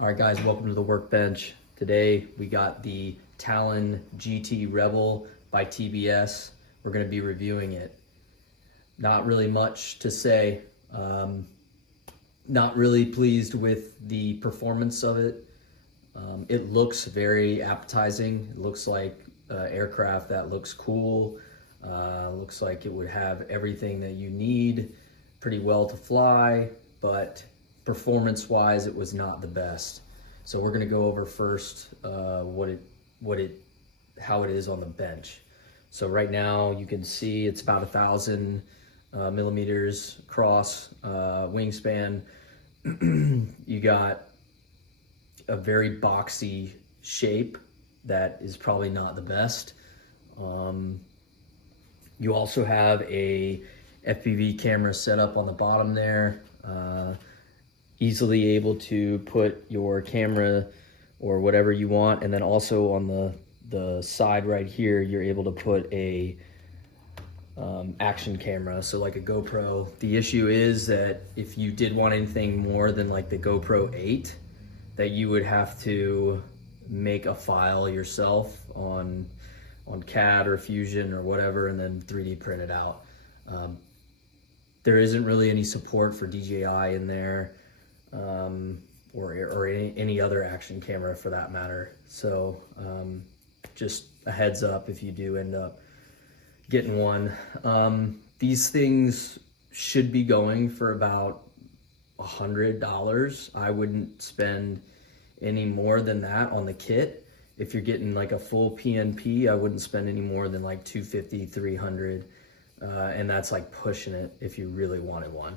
All right, guys, welcome to the workbench. Today we got the Talon GT Rebel by TBS. We're going to be reviewing it. Not really much to say. Not really pleased with the performance of it. It looks very appetizing. It looks like aircraft that looks cool. Looks like it would have everything that you need pretty well to fly, but performance-wise, it was not the best. So we're going to go over first how it is on the bench. So right now you can see it's about 1,000 millimeters across wingspan. You got a very boxy shape that is probably not the best. You also have a FPV camera set up on the bottom there. Easily able to put your camera or whatever you want, and then also on the side right here you're able to put a action camera, so like a GoPro. The issue is that if you did want anything more than like the GoPro 8, that you would have to make a file yourself on CAD or Fusion or whatever, and then 3D print it out. There isn't really any support for DJI in there, or any other action camera for that matter. So just a heads up if you do end up getting one. These things should be going for about $100. I wouldn't spend any more than that on the kit. If you're getting like a full PNP, I wouldn't spend any more than like $250, $300. And that's like pushing it if you really wanted one.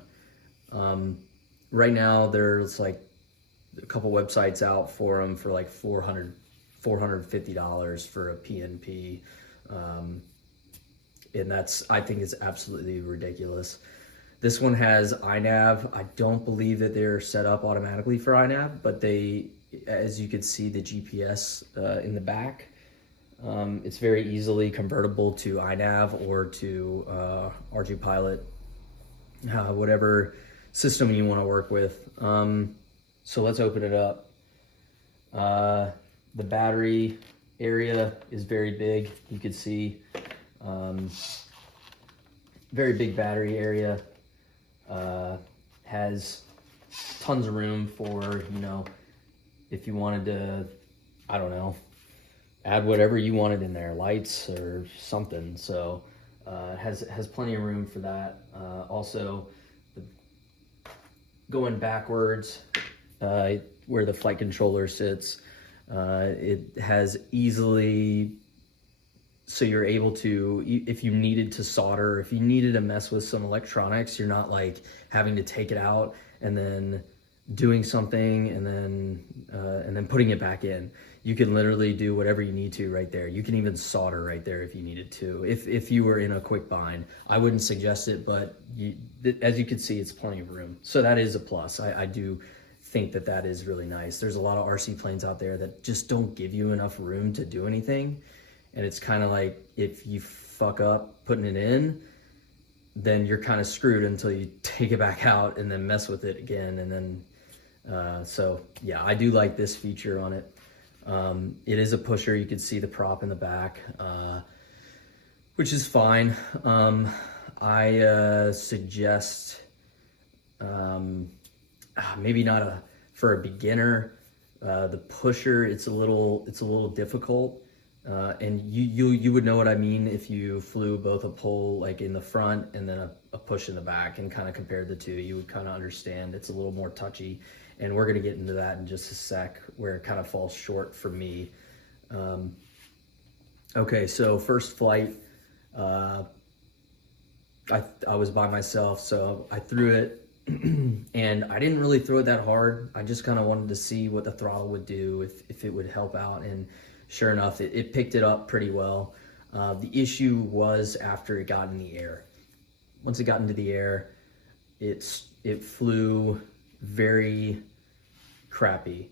Right now there's like a couple websites out for them for like $450 for a PNP. And I think it's absolutely ridiculous. This one has iNav. I don't believe that they're set up automatically for iNav, but they, as you can see, the GPS in the back, it's very easily convertible to iNav or to RG Pilot, whatever system you want to work with. So let's open it up. The battery area is very big. You can see very big battery area. Has tons of room for, if you wanted to, I don't know, add whatever you wanted in there, lights or something. So has plenty of room for that. Also, going backwards, where the flight controller sits, it has easily, so you're able to, if you needed to solder, if you needed to mess with some electronics, you're not like having to take it out and then doing something and then putting it back in. You can literally do whatever you need to right there. You can even solder right there if you needed to, if you were in a quick bind. I wouldn't suggest it, but as you can see, it's plenty of room. So that is a plus. I do think that is really nice. There's a lot of RC planes out there that just don't give you enough room to do anything. And it's kind of like, if you fuck up putting it in, then you're kind of screwed until you take it back out and then mess with it again. And then, so yeah, I do like this feature on it. It is a pusher. You can see the prop in the back, which is fine. I suggest maybe not for a beginner. The pusher, it's a little difficult. And you would know what I mean if you flew both a pull like in the front and then a push in the back and kind of compared the two. You would kind of understand it's a little more touchy, and we're going to get into that in just a sec, where it kind of falls short for me. Okay, so first flight, I was by myself, so I threw it and I didn't really throw it that hard. I just kind of wanted to see what the throttle would do, if it would help out, and sure enough, it picked it up pretty well. The issue was after it got in the air. Once it got into the air, it flew very crappy.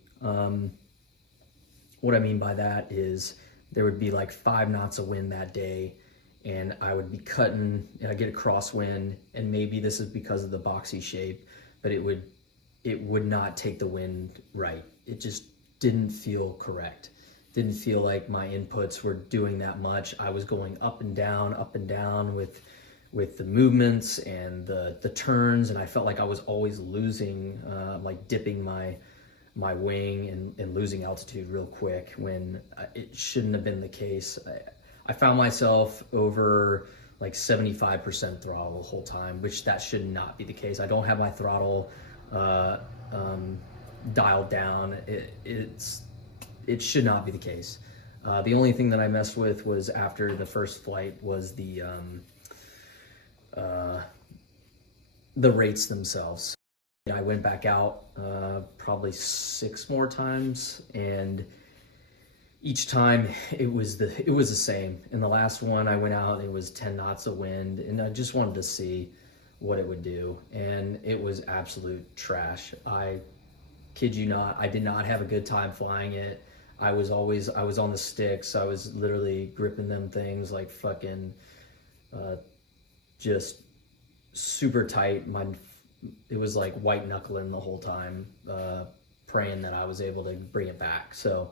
What I mean by that is there would be like 5 knots of wind that day, and I would be cutting, and I get a crosswind, and maybe this is because of the boxy shape, but it would not take the wind right. it just didn't feel correct. Didn't feel like my inputs were doing that much. I was going up and down with the movements and the turns, and I felt like I was always losing, like dipping my wing and losing altitude real quick when it shouldn't have been the case. I found myself over like 75% throttle the whole time, which that should not be the case. I don't have my throttle dialed down. It should not be the case. The only thing that I messed with was after the first flight was the rates themselves. I went back out probably 6 more times, and each time it was the same. In the last one I went out, it was 10 knots of wind, and I just wanted to see what it would do, and it was absolute trash. I kid you not, I did not have a good time flying it. I was on the sticks. I was literally gripping them things like fucking just super tight. It was like white knuckling the whole time, praying that I was able to bring it back. So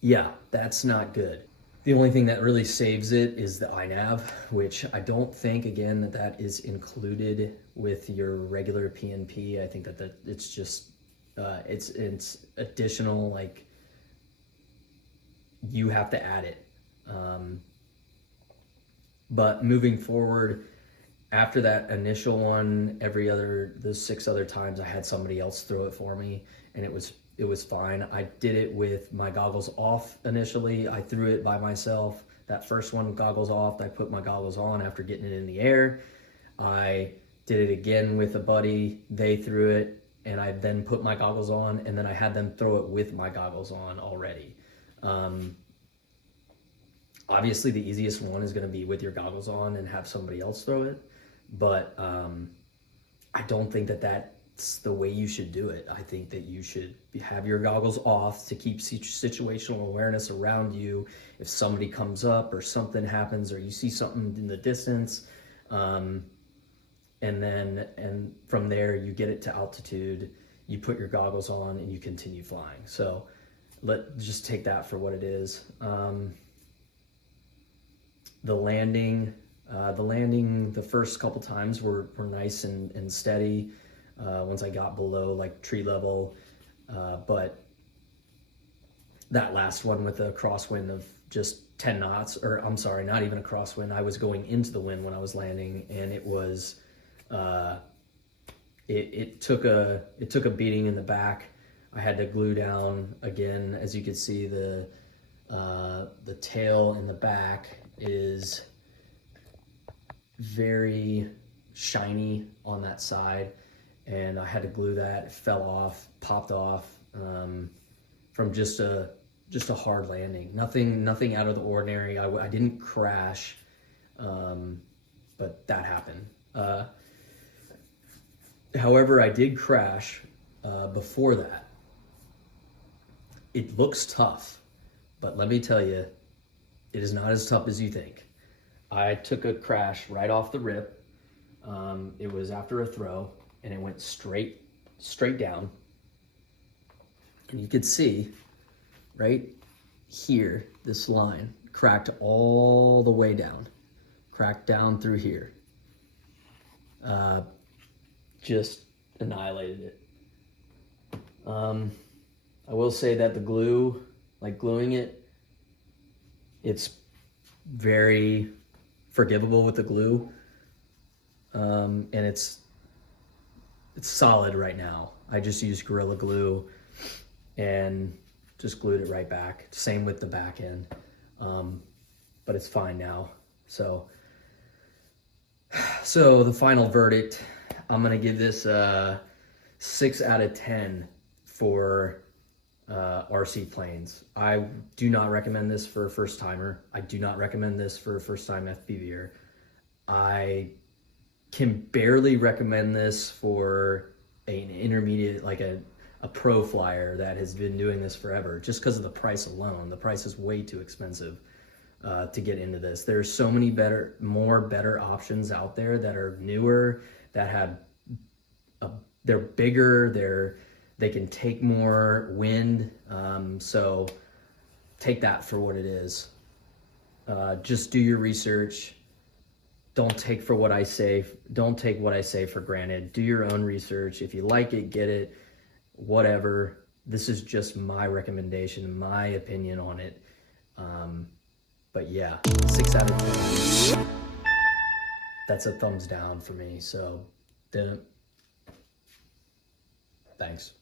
yeah, that's not good. The only thing that really saves it is the iNav, which I don't think, again, that is included with your regular PNP. I think that it's just, it's additional, like, you have to add it. But moving forward, after that initial one, the 6 other times I had somebody else throw it for me, and it was fine. I did it with my goggles off initially. I threw it by myself. That first one, goggles off, I put my goggles on after getting it in the air. I did it again with a buddy. They threw it, and I then put my goggles on, and then I had them throw it with my goggles on already. Obviously the easiest one is going to be with your goggles on and have somebody else throw it, but I don't think that that's the way you should do it. I think that you should have your goggles off to keep situational awareness around you. If somebody comes up or something happens or you see something in the distance, and from there you get it to altitude, you put your goggles on and you continue flying. So just take that for what it is. The landing, the first couple times were nice and steady once I got below like tree level, but that last one with a crosswind of just 10 knots, or I'm sorry, not even a crosswind, I was going into the wind when I was landing, and it was, it took a beating in the back. I had to glue down again. As you can see, the tail in the back is very shiny on that side, and I had to glue that. It fell off, popped off from just a hard landing. Nothing out of the ordinary. I didn't crash, but that happened. However, I did crash before that. It looks tough, but let me tell you, it is not as tough as you think. I took a crash right off the rip. It was after a throw, and it went straight down. And you could see right here, this line cracked all the way down, cracked down through here. Just annihilated it. I will say that the glue, like gluing it, it's very forgivable with the glue, and it's solid right now. I just used Gorilla Glue and just glued it right back. Same with the back end, but it's fine now. So the final verdict, I'm gonna give this a 6 out of 10 for RC planes. I do not recommend this for a first timer. I do not recommend this for a first time FPVer. I can barely recommend this for an intermediate, like a pro flyer that has been doing this forever, just because of the price alone. The price is way too expensive to get into this. There's so many better options out there that are newer, that have they're bigger, They can take more wind, so take that for what it is. Just do your research. Don't take what I say for granted. Do your own research. If you like it, get it, whatever. This is just my recommendation, my opinion on it. But yeah, 6 out of 10. That's a thumbs down for me, so thanks.